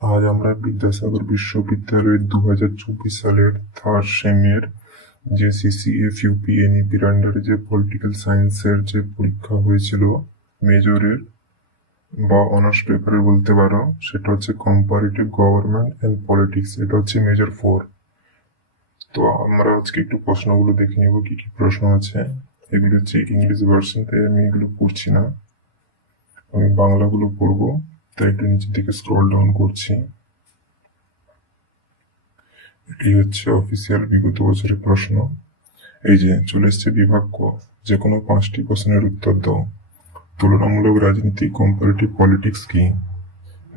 আজ আমরা বিদ্যাসাগর বিশ্ববিদ্যালয়ের 2024 সালের থার্ড সেমের যে সিসিএফ ইউপি এনইপির আন্ডারে যে পলিটিক্যাল সায়েন্সের যে পরীক্ষা হয়েছিল মেজরের বা অনার্স পেপারে বলতে পারো, সেটা হচ্ছে কম্পারেটিভ গভর্নমেন্ট এন্ড পলিটিক্স। এটা হচ্ছে মেজর 4। তো আমরা আজকে একটু প্রশ্নগুলো দেখে নিব কি কি প্রশ্ন আছে। এগুলো হচ্ছে ইংলিশ ভার্সন, তাই আমি এগুলো পড়ছি না, আমি বাংলাগুলো পড়বো, তাই একটু নিচের দিকে স্ক্রল ডাউন করছি। এটাই হচ্ছে অফিসিয়াল বিগত বছরের প্রশ্ন। এই যে চলে এসছে বিভাগ ক, যে কোনো 5টি প্রশ্নের উত্তর দাও। তুলনামূলক রাজনীতি কম্পারেটিভ পলিটিক্স কি?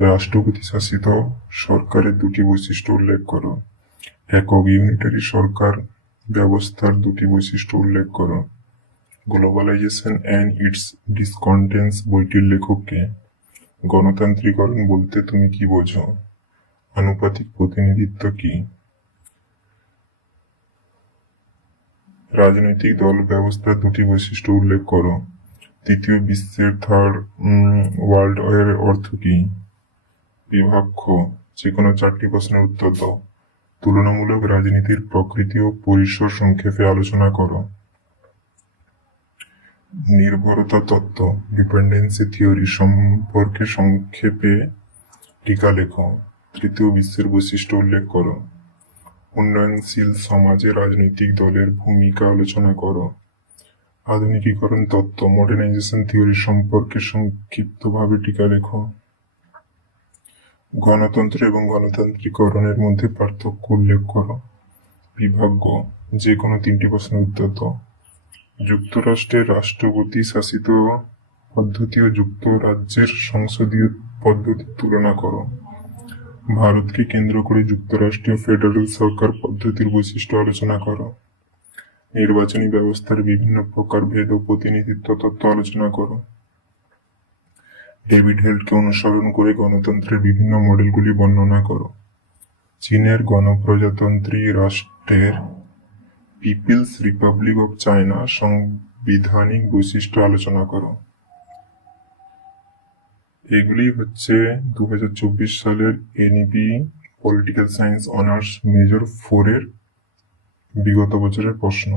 রাষ্ট্রপতি শাসিত সরকারের 2টি বৈশিষ্ট্য উল্লেখ করো। একক ইউনিটারি সরকার ব্যবস্থার 2টি বৈশিষ্ট্য উল্লেখ করো। গ্লোবালাইজেশন অ্যান্ড ইটস ডিসকন্টেন্স বইটির লেখক কে? গণতান্ত্রিকরণ বলতে তুমি কি বোঝো? আনুপাতিক প্রতিনিধিত্ব কি? রাজনৈতিক দল ব্যবস্থার 2টি বৈশিষ্ট্য উল্লেখ করো। তৃতীয় বিশ্বের থার্ড ওয়ার্ল্ড ওয়ার অর্থ কি? বিভাগ খ, যে কোনো 4টি প্রশ্নের উত্তর দাও। তুলনামূলক রাজনীতির প্রকৃতি ও পরিসর সংক্ষেপে আলোচনা করো। নির্ভরতা তত্ত্ব ডিপেন্ডেন্সি থিওরি সম্পর্কে সংক্ষেপে টিকা লেখো। তৃতীয় বিশ্বের বৈশিষ্ট্য উল্লেখ করো। উন্নয়নশীল সমাজে রাজনৈতিক দলের ভূমিকা আলোচনা করো। আধুনিকীকরণ তত্ত্ব মডার্নাইজেশন থিওরি সম্পর্কে সংক্ষিপ্তভাবে টিকা লেখো। গণতন্ত্র এবং গণতান্ত্রিকরণের মধ্যে পার্থক্য উল্লেখ করো। বিভাগ গ, যে কোনো 3টি প্রশ্নের উত্তর দাও। যুক্তরাষ্ট্রের রাষ্ট্রপতি শাসিত পদ্ধতি ও যুক্তরাজ্যের সংসদীয় পদ্ধতির তুলনা করো। ভারতকে কেন্দ্র করে যুক্তরাষ্ট্রীয় ফেডারেল সরকার পদ্ধতির বৈশিষ্ট্য আলোচনা করো। নির্বাচনী ব্যবস্থার বিভিন্ন প্রকারভেদ ও প্রতিনিধিত্ব তত্ত্ব আলোচনা করো। ডেভিড হেলকে অনুসরণ করে গণতন্ত্রের বিভিন্ন মডেলগুলি বর্ণনা করো। চীনের গণপ্রজাতন্ত্রী রাষ্ট্রের পিপলস রিপাবলিক অব চায়না সাংবিধানিক বৈশিষ্ট্য আলোচনা করো। এগুলি হচ্ছে 2024 সালের NEP political science honours major 4 এর বিগত বছরের প্রশ্ন।